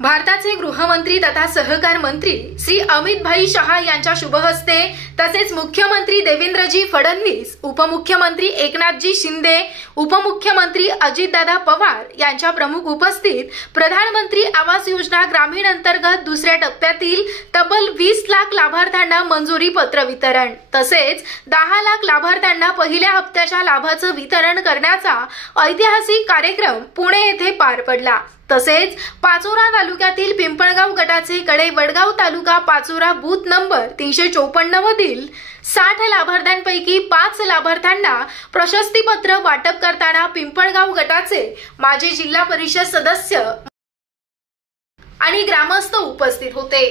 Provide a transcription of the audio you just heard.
भारताचे गृहमंत्री तथा सहकार मंत्री श्री अमित भाई शहा यांच्या शुभ हस्ते तसेच मुख्यमंत्री देवेंद्रजी फडणवीस, उपमुख्यमंत्री एकनाथजी शिंदे, उपमुख्यमंत्री अजितदादा पवार यांच्या प्रमुख उपस्थित प्रधानमंत्री आवास योजना ग्रामीण अंतर्गत दुसऱ्या टप्प्यातील तब्बल 20 लाख लाभार्थ्यांना मंजुरी पत्र वितरण तसेच 10 लाख लाभार्थ्यांना पहिल्या हप्त्याच्या लाभाचं वितरण करण्याचा ऐतिहासिक कार्यक्रम पुणे येथे पार पडला। तसेच पाचोरा तालुक्यातील पिंपळगाव गटाचे कडे वडगाव तालुका पाचोरा बूथ नंबर 354 मधील 60 लाभार्थ्यांपैकी 5 लाभार्थ्यांना प्रशस्तीपत्र वाटप करताना पिंपळगाव गटाचे माजी जिल्हा परिषद सदस्य आणि ग्रामस्थ उपस्थित होते।